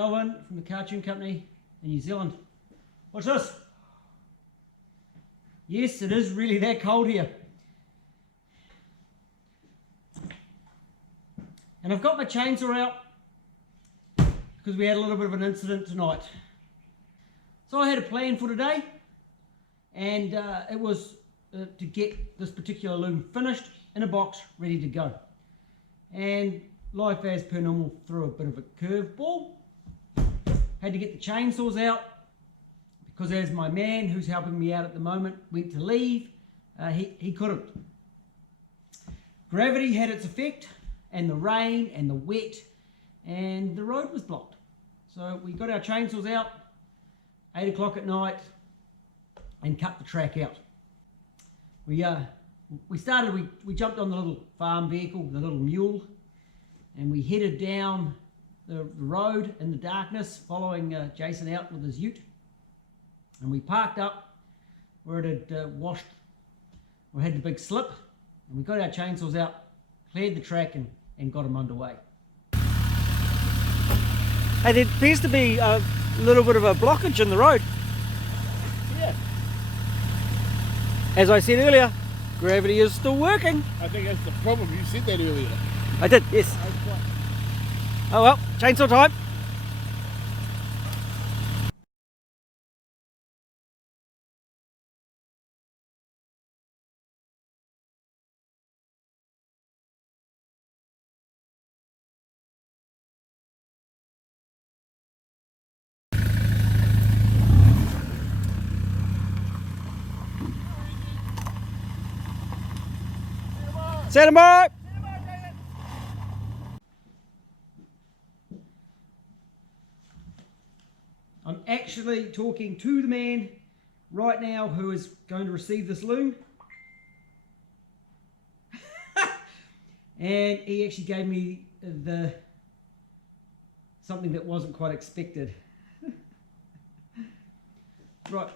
Kelvin from the Cartoon Company in New Zealand. What's this? Yes, it is really that cold here. And I've got my chainsaw out because we had a little bit of an incident tonight. So I had a plan for today, and it was to get this particular loom finished in a box, ready to go. And life as per normal threw a bit of a curveball. Had to get the chainsaws out because as my man who's helping me out at the moment went to leave, he couldn't. Gravity had its effect, and the rain and the wet, and the road was blocked. So we got our chainsaws out, 8 o'clock at night, and cut the track out. We jumped on the little farm vehicle, the little mule, and we headed down the road in the darkness, following Jason out with his ute. And we parked up where it had washed, or had the big slip, and we got our chainsaws out, cleared the track, and got them underway. Hey, there appears to be a little bit of a blockage in the road. Yeah. As I said earlier, gravity is still working. I think that's the problem. You said that earlier. I did, yes. Oh well, chainsaw time. Set him up! I'm actually talking to the man right now who is going to receive this loom. And he actually gave me something that wasn't quite expected. Right.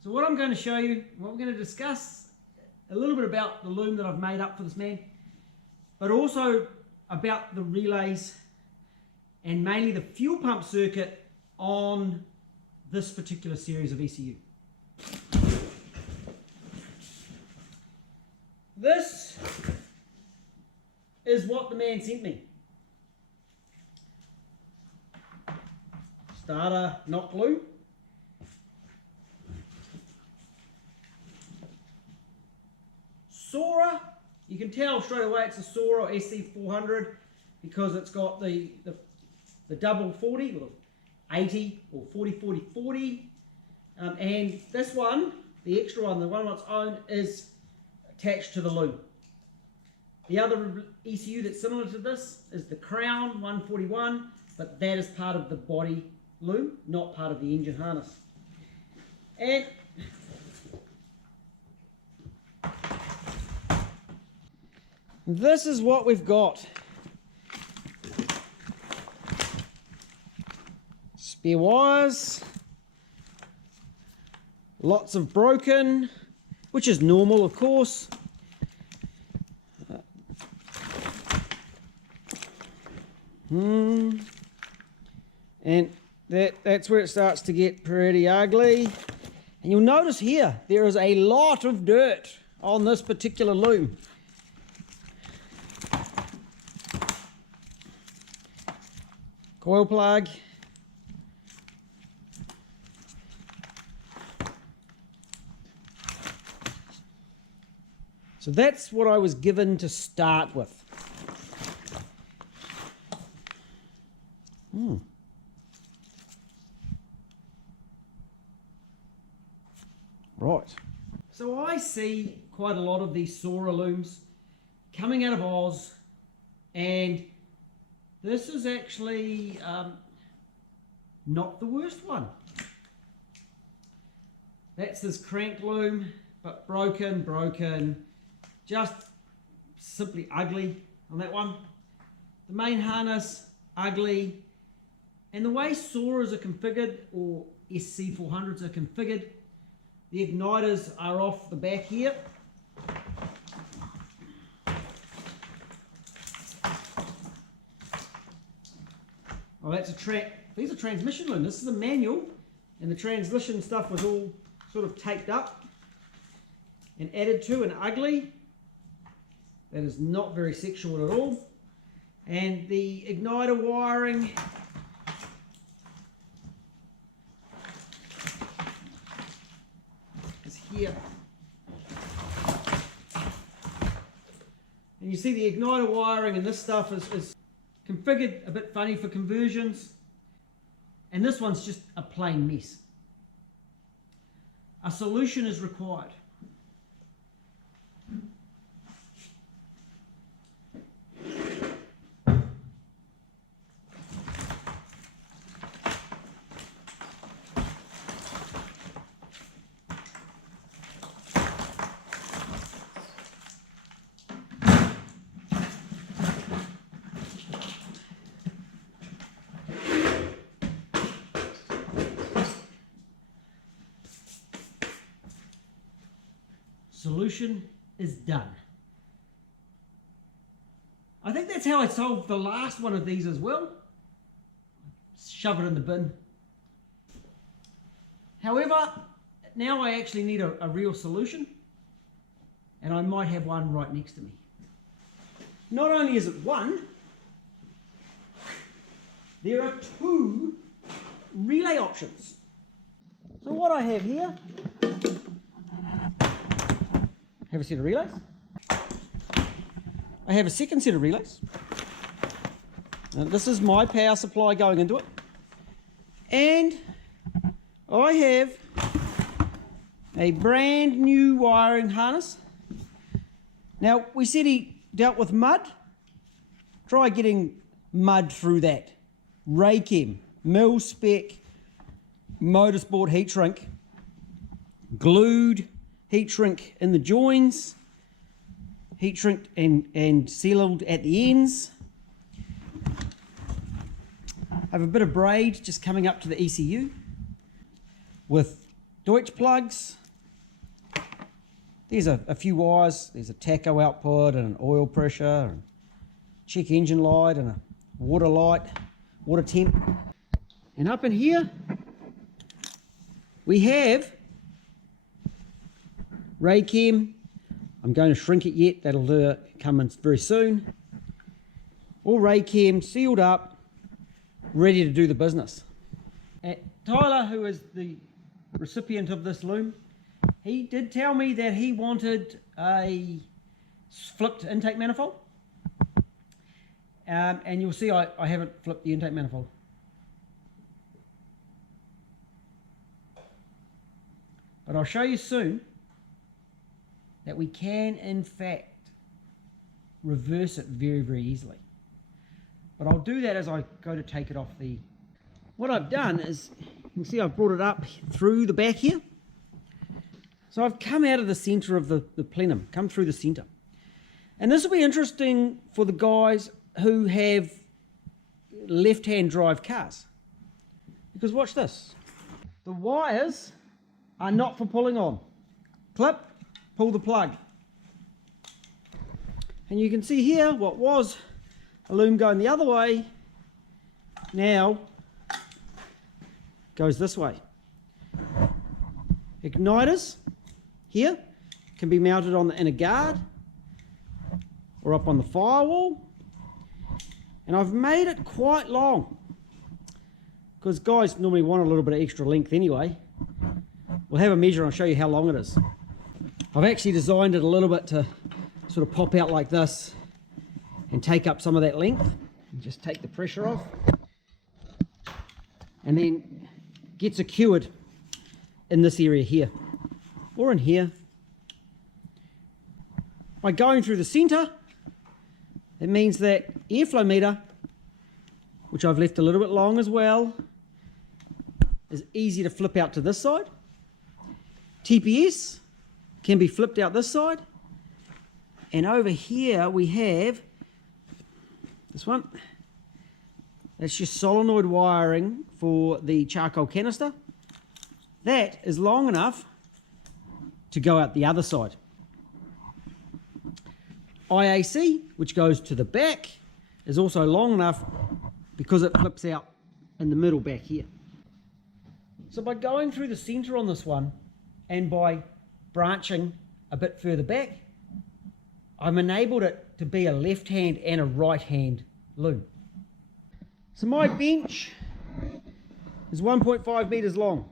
So what I'm going to show you, what we're going to discuss a little bit about the loom that I've made up for this man, but also about the relays and mainly the fuel pump circuit on this particular series of ECU. This is what the man sent me. Starter knock loom. Sora, you can tell straight away it's a Sora or SC400 because it's got the double 40 or 80 or 40-40-40, and this one, the extra one, the one on its own, is attached to the loom. The other ECU that's similar to this is the Crown 141, but that is part of the body loom, not part of the engine harness. And this is what we've got. Spare wires, lots of broken, which is normal, of course. And that's where it starts to get pretty ugly. And you'll notice here, there is a lot of dirt on this particular loom. Coil plug. So that's what I was given to start with. Right. So I see quite a lot of these Sora looms coming out of Oz, and this is actually not the worst one. That's this crank loom, but broken, just simply ugly on that one. The main harness, ugly. And the way Soras are configured, or SC400s are configured, the igniters are off the back here. Oh, that's these are transmission loom. This is a manual, and the transmission stuff was all sort of taped up and added to and ugly. That is not very sexual at all. And the igniter wiring is here. And you see the igniter wiring and this stuff is configured a bit funny for conversions. And this one's just a plain mess. A solution is required. Solution is done. I think that's how I solved the last one of these as well. Shove it in the bin. However, now I actually need a real solution, and I might have one right next to me. Not only is it one, there are two relay options. So what I have here, I have a set of relays. I have a second set of relays. Now, this is my power supply going into it. And I have a brand new wiring harness. Now, we said he dealt with mud. Try getting mud through that. Raychem, mil spec, motorsport heat shrink, glued heat shrink in the joins, heat shrinked and sealed at the ends. I have a bit of braid just coming up to the ECU with Deutsch plugs. There's a few wires. There's a tacho output and an oil pressure, and check engine light and a water light, water temp. And up in here we have raychem. I'm going to shrink it yet. That'll come in very soon. All raychem sealed up, ready to do the business. Tyler, who is the recipient of this loom, he did tell me that he wanted a flipped intake manifold. And you'll see I haven't flipped the intake manifold. But I'll show you soon that we can in fact reverse it very, very easily. But I'll do that as I go to take it off the... What I've done is, you can see I've brought it up through the back here. So I've come out of the centre of the plenum, come through the centre. And this will be interesting for the guys who have left-hand drive cars. Because watch this. The wires are not for pulling on. Clip, pull the plug. And you can see here what was a loom going the other way now goes this way. Igniters here can be mounted in a guard or up on the firewall. And I've made it quite long because guys normally want a little bit of extra length anyway. We'll have a measure and I'll show you how long it is. I've actually designed it a little bit to sort of pop out like this and take up some of that length and just take the pressure off and then get secured in this area here or in here. By going through the center, it means that airflow meter, which I've left a little bit long as well, is easy to flip out to this side. TPS can be flipped out this side. And over here we have this one. That's just solenoid wiring for the charcoal canister. That is long enough to go out the other side. IAC, which goes to the back, is also long enough because it flips out in the middle back here. So by going through the center on this one and by branching a bit further back, I've enabled it to be a left hand and a right hand loom. So my bench is 1.5 meters long.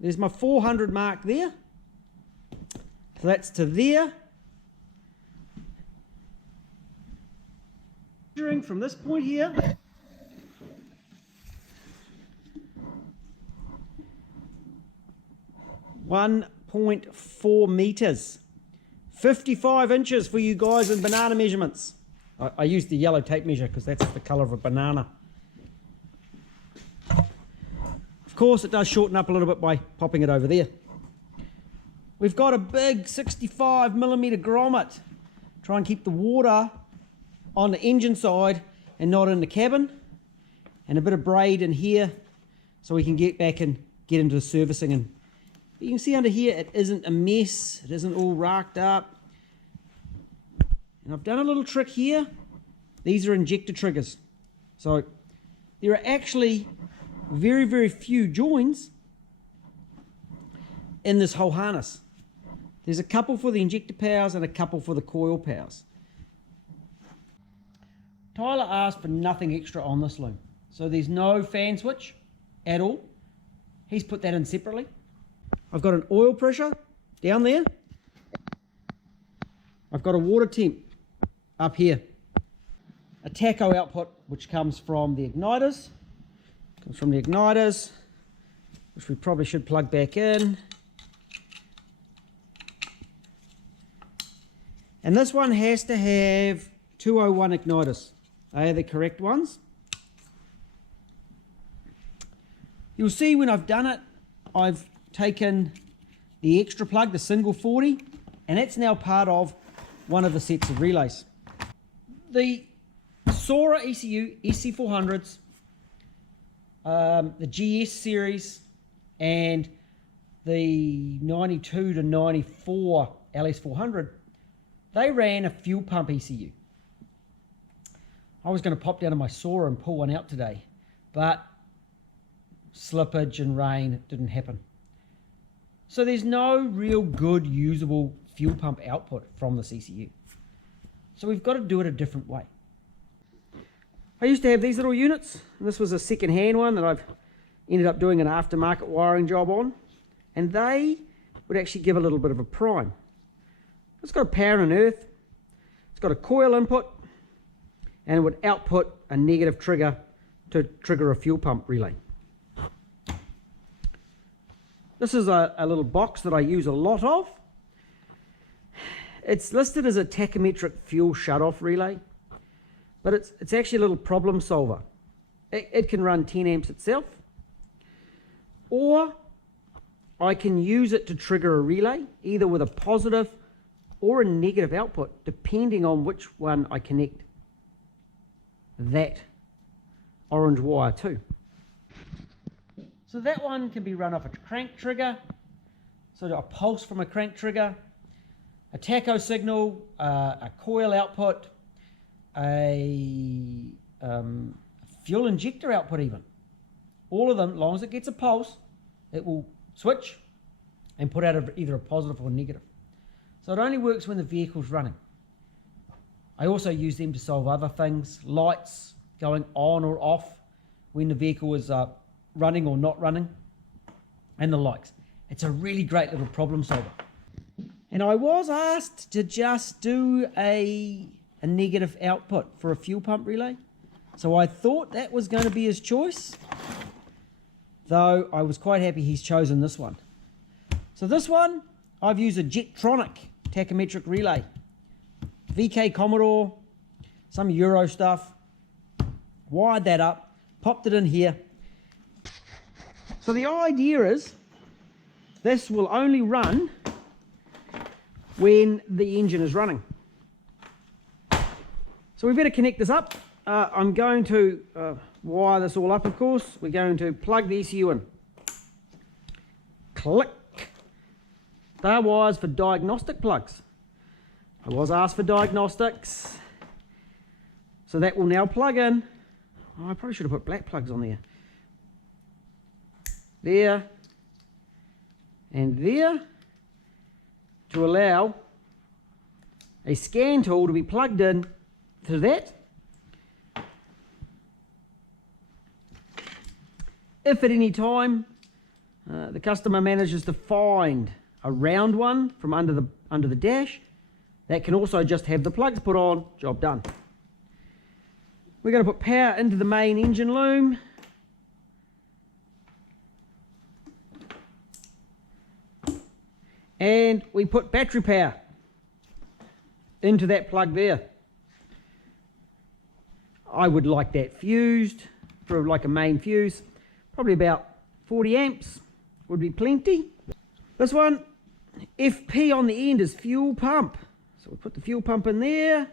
There's my 400 mark there. So that's to there. Measuring from this point here, .4 meters, 55 inches for you guys in banana measurements. I used the yellow tape measure because that's the color of a banana. Of course, it does shorten up a little bit by popping it over there. We've got a big 65mm grommet. Try and keep the water on the engine side and not in the cabin. And a bit of braid in here so we can get back and get into the servicing. And you can see under here it isn't a mess. It isn't all racked up. And I've done a little trick here. These are injector triggers. So there are actually very, very few joins in this whole harness. There's a couple for the injector powers and a couple for the coil powers. Tyler asked for nothing extra on this loom. So there's no fan switch at all. He's put that in separately. I've got an oil pressure down there. I've got a water temp up here. A tacho output which comes from the igniters. Which we probably should plug back in. And this one has to have 201 igniters. They are the correct ones. You'll see when I've done it, I've taken the extra plug, the single 40, and it's now part of one of the sets of relays. The Sora ECU SC400s, the GS series, and the 92 to 94 LS400, they ran a fuel pump ECU. I was going to pop down to my Sora and pull one out today, but slippage and rain didn't happen. So there's no real good usable fuel pump output from this ECU. So we've got to do it a different way. I used to have these little units, and this was a second-hand one that I've ended up doing an aftermarket wiring job on, and they would actually give a little bit of a prime. It's got a power and an earth, it's got a coil input, and it would output a negative trigger to trigger a fuel pump relay. This is a little box that I use a lot of. It's listed as a tachometric fuel shutoff relay, but it's actually a little problem solver. It can run 10 amps itself, or I can use it to trigger a relay, either with a positive or a negative output, depending on which one I connect that orange wire to. So that one can be run off a crank trigger, so a pulse from a crank trigger, a tacho signal, a coil output, a fuel injector output even. All of them, as long as it gets a pulse, it will switch and put out either a positive or a negative. So it only works when the vehicle's running. I also use them to solve other things, lights going on or off when the vehicle is running or not running, and the likes. It's a really great little problem solver. And I was asked to just do a negative output for a fuel pump relay, so I thought that was going to be his choice, though I was quite happy he's chosen this one. So this one, I've used a Jetronic tachometric relay, VK Commodore, some Euro stuff, wired that up, popped it in here. So the idea is this will only run when the engine is running. So we better connect this up. I'm going to wire this all up, of course. We're going to plug the ECU in. Click. They're wires for diagnostic plugs. I was asked for diagnostics. So that will now plug in Oh, I probably should have put black plugs on there. There. And there. To allow a scan tool to be plugged in to that. If at any time the customer manages to find a round one from under the dash, that can also just have the plugs put on, job done. We're going to put power into the main engine loom. And we put battery power into that plug there. I would like that fused for like a main fuse. Probably about 40 amps would be plenty. This one, FP on the end is fuel pump. So we put the fuel pump in there.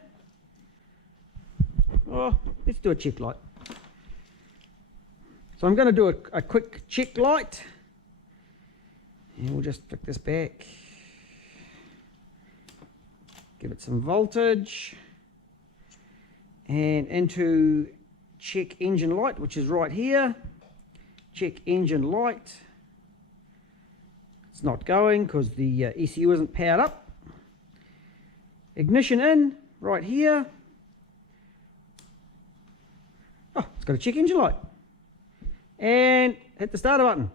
Oh, let's do a check light. So I'm going to do a quick check light. And we'll just flick this back. Give it some voltage. And into check engine light, which is right here. Check engine light. It's not going because the ECU isn't powered up. Ignition in, right here. Oh, it's got a check engine light. And hit the starter button.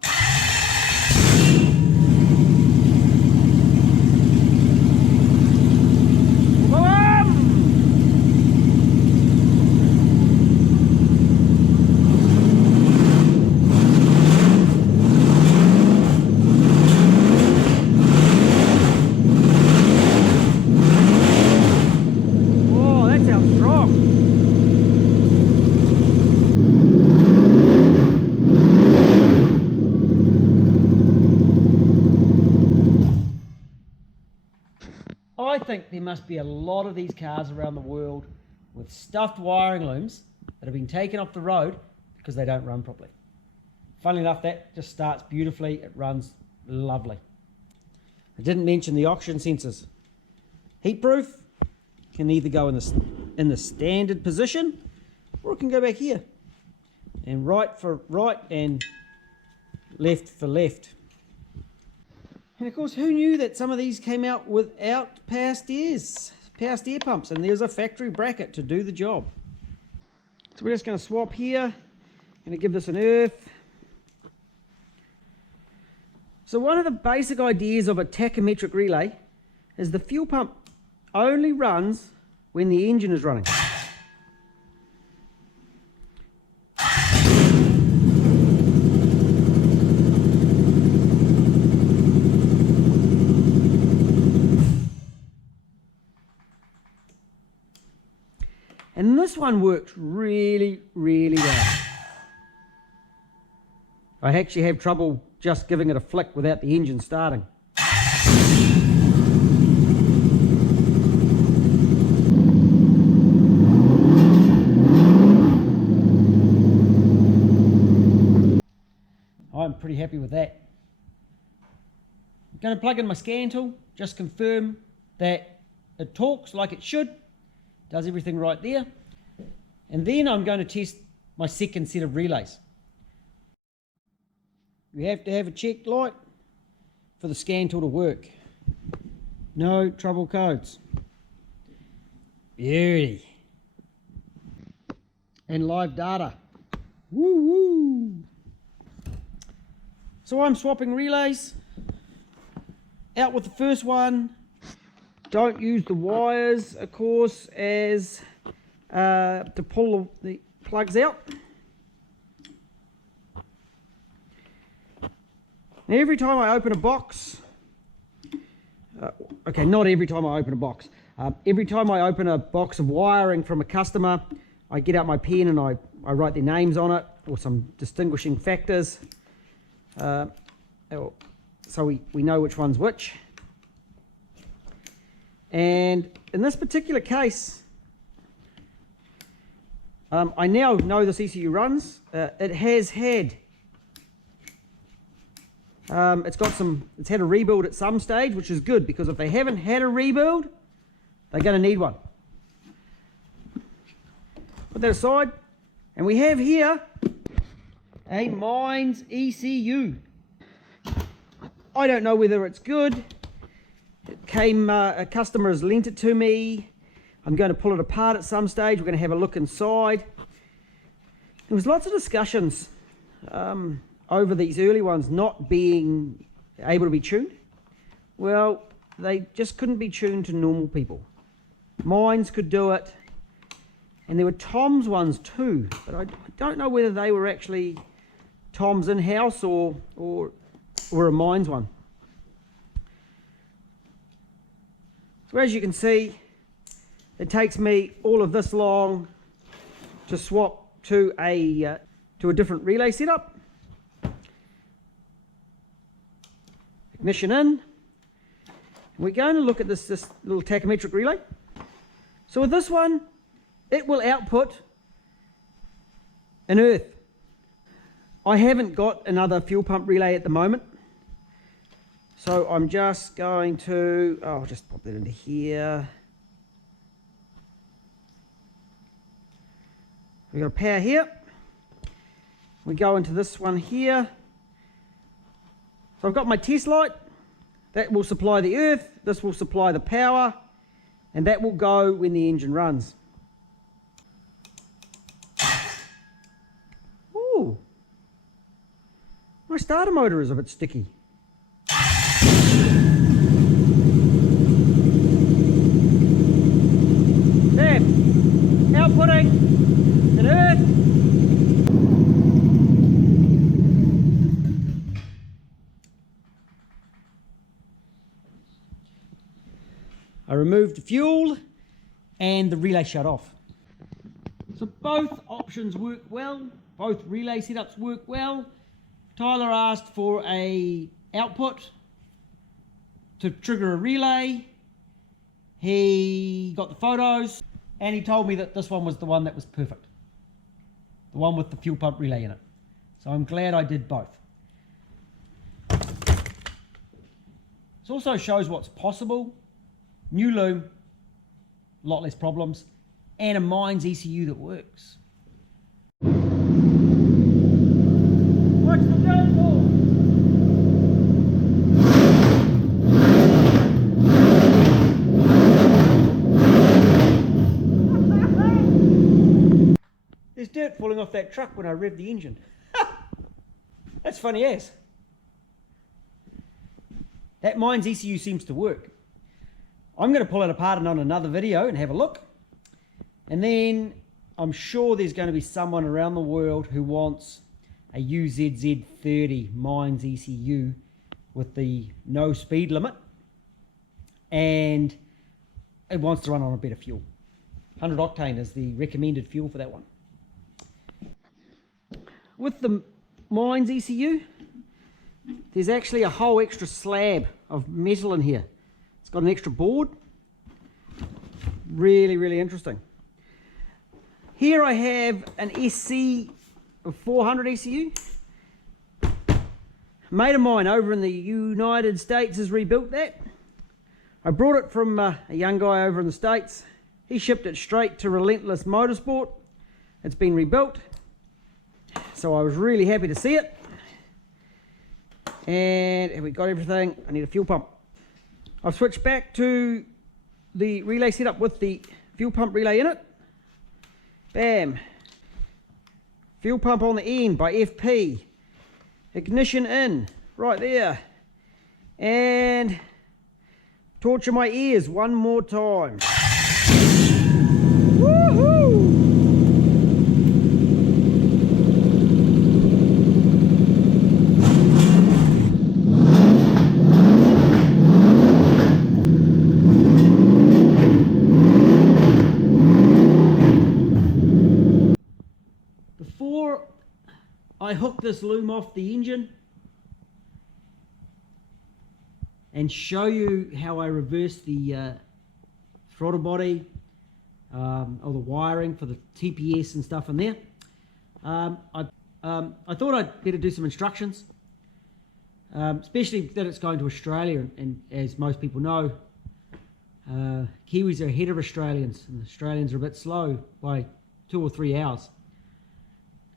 I think there must be a lot of these cars around the world with stuffed wiring looms that have been taken off the road because they don't run properly. Funnily enough, that just starts beautifully. It runs lovely. I didn't mention the oxygen sensors. Heat proof, can either go in the standard position or it can go back here. And right for right and left for left. And of course, who knew that some of these came out without power stair pumps, and there's a factory bracket to do the job. So we're just going to swap here, going to give this an earth. So one of the basic ideas of a tachometric relay is the fuel pump only runs when the engine is running. And this one works really, really well. I actually have trouble just giving it a flick without the engine starting. I'm pretty happy with that. I'm going to plug in my scan tool, just confirm that it talks like it should. Does everything right there. And then I'm going to test my second set of relays. You have to have a check light for the scan tool to work. No trouble codes. Beauty. And live data. Woo woo. So I'm swapping relays. Out with the first one. Don't use the wires, of course, as to pull the plugs out. Now every time I open a box, okay, not every time I open a box. Every time I open a box of wiring from a customer, I get out my pen and I write their names on it, or some distinguishing factors, so we know which one's which. And in this particular case, I now know this ECU runs. It has had, it's had a rebuild at some stage, which is good, because if they haven't had a rebuild, they're going to need one. Put that aside. And we have here a Mines ECU. I don't know whether it's good. It came, a customer has lent it to me. I'm going to pull it apart at some stage. We're going to have a look inside. There was lots of discussions over these early ones not being able to be tuned. Well, they just couldn't be tuned to normal people. Mines could do it, and there were Tom's ones too, but I don't know whether they were actually Tom's in-house or a Mines one. So as you can see, it takes me all of this long to swap to a different relay setup. Ignition in. We're going to look at this little tachometric relay. So with this one, it will output an earth. I haven't got another fuel pump relay at the moment, so I'm just going to, I'll just pop that into here. We've got a power here. We go into this one here. So I've got my test light. That will supply the earth. This will supply the power. And that will go when the engine runs. Ooh. My starter motor is a bit sticky. There. Outputting an earth. I removed the fuel and the relay shut off. So both options work well, both relay setups work well. Tyler asked for a output to trigger a relay. He got the photos and he told me that this one was the one that was perfect. The one with the fuel pump relay in it. So I'm glad I did both. This also shows what's possible. New loom, a lot less problems, and a Mines ECU that works. Watch the downfall! There's dirt falling off that truck when I rev the engine. That's funny as. That Mines ECU seems to work. I'm going to pull it apart and on another video and have a look. And then I'm sure there's going to be someone around the world who wants a uzz30 Mines ECU with the no speed limit. And it wants to run on a better fuel. 100 octane is the recommended fuel for that one. With the Mines ECU, there's actually a whole extra slab of metal in here. It's got an extra board. Really, really interesting. Here I have an SC400 ECU. A mate of mine over in the United States has rebuilt that. I brought it from a young guy over in the States. He shipped it straight to Relentless Motorsport. It's been rebuilt. So I was really happy to see it. And we got everything. I need a fuel pump. I've switched back to the relay setup with the fuel pump relay in it. Bam. Fuel pump on the end by FP. Ignition in, right there. And torture my ears one more time. Woohoo! Before I hook this loom off the engine and show you how I reverse the throttle body or the wiring for the TPS and stuff in there, I thought I'd better do some instructions, especially that it's going to Australia, and as most people know, Kiwis are ahead of Australians, and Australians are a bit slow by 2 or 3 hours.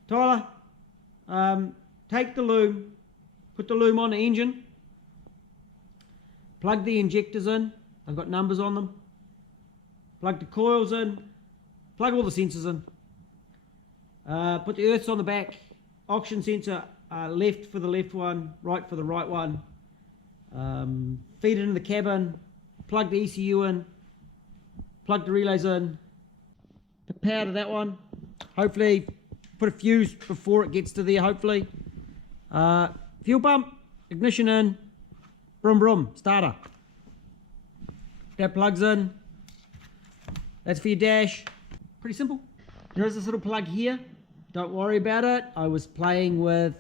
Tyler, take the loom, put the loom on the engine, plug the injectors in, they've got numbers on them, plug the coils in, plug all the sensors in, put the earths on the back, oxygen sensor left for the left one, right for the right one, feed it into the cabin, plug the ECU in, plug the relays in, put power to that one, hopefully put a fuse before it gets to there, hopefully. Fuel pump, ignition in, brum brum, starter. That plugs in, that's for your dash, pretty simple. There is this little plug here, don't worry about it. I was playing with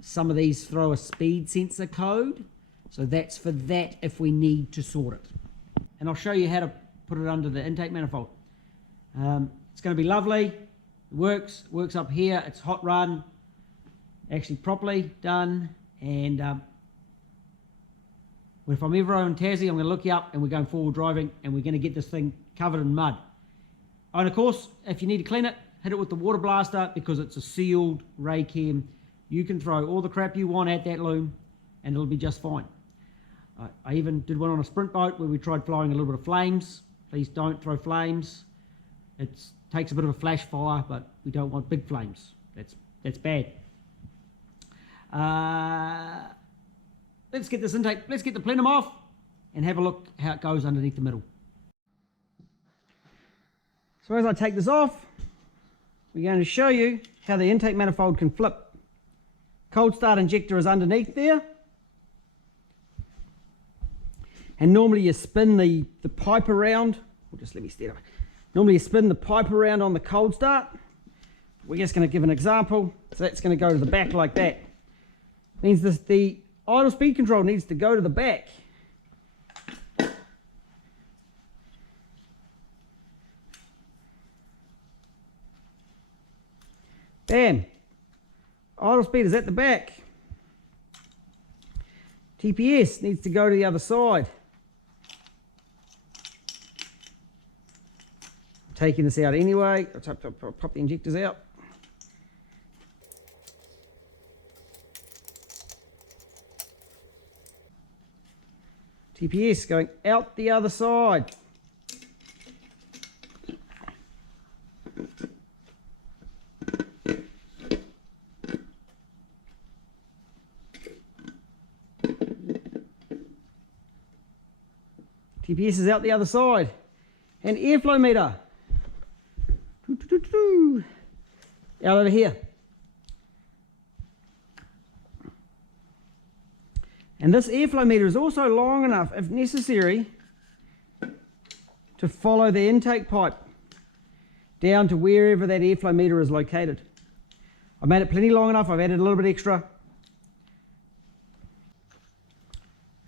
some of these throw a speed sensor code, so that's for that if we need to sort it. And I'll show you how to put it under the intake manifold. It's going to be lovely, it works up here, it's hot run, actually properly done, and if I'm ever on Tassie, I'm going to look you up and we're going forward driving and we're going to get this thing covered in mud. And of course, if you need to clean it, hit it with the water blaster because it's a sealed raychem. You can throw all the crap you want at that loom and it'll be just fine. I even did one on a sprint boat where we tried flowing a little bit of flames. Please don't throw flames. It takes a bit of a flash fire, but we don't want big flames. That's bad. Let's get this intake, let's get the plenum off and have a look how it goes underneath the middle. So as I take this off, we're going to show you how the intake manifold can flip. Cold start injector is underneath there. And normally you spin the pipe around, or just let me steer it. Normally you spin the pipe around on the cold start. We're just going to give an example. So that's going to go to the back like that. Means this, the idle speed control needs to go to the back. Bam. Idle speed is at the back. TPS needs to go to the other side. I'm taking this out anyway. I'll pop the injectors out. TPS going out the other side. TPS is out the other side. And airflow meter. Out over here. And this airflow meter is also long enough, if necessary, to follow the intake pipe down to wherever that airflow meter is located. I've made it plenty long enough, I've added a little bit extra.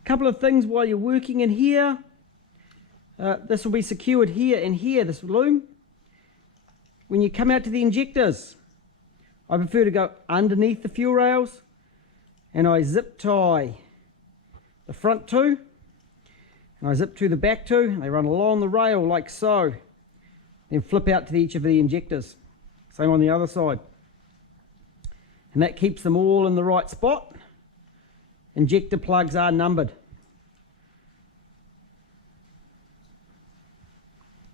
A couple of things while you're working in here. This will be secured here and here, this loom. When you come out to the injectors, I prefer to go underneath the fuel rails and I zip tie the front two and I zip to the back two and they run along the rail like so, then flip out to each of the injectors. Same on the other side. And that keeps them all in the right spot. Injector plugs are numbered.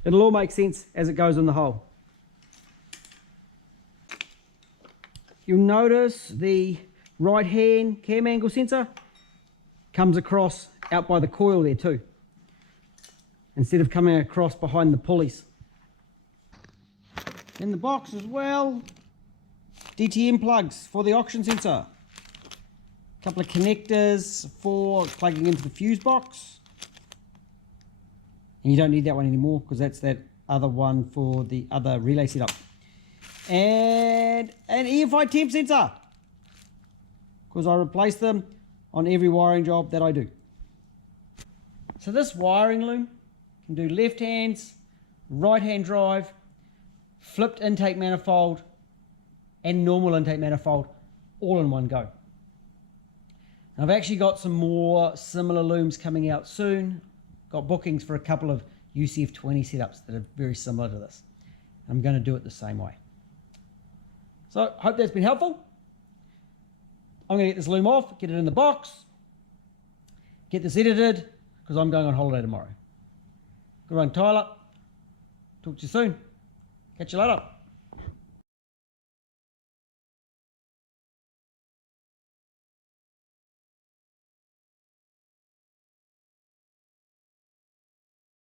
It'll all make sense as it goes in the hole. You'll notice the right hand cam angle sensor comes across out by the coil there too, instead of coming across behind the pulleys. In the box as well, DTM plugs for the oxygen sensor, a couple of connectors for plugging into the fuse box, and you don't need that one anymore because that's that other one for the other relay setup, and an EFI temp sensor because I replace them on every wiring job that I do. So this wiring loom can do left hands, right hand drive, flipped intake manifold and normal intake manifold all in one go. And I've actually got some more similar looms coming out soon. Got bookings for a couple of UCF20 setups that are very similar to this. I'm going to do it the same way. So, hope that's been helpful. I'm going to get this loom off, get it in the box, get this edited, because I'm going on holiday tomorrow. Good one, Tyler. Talk to you soon. Catch you later.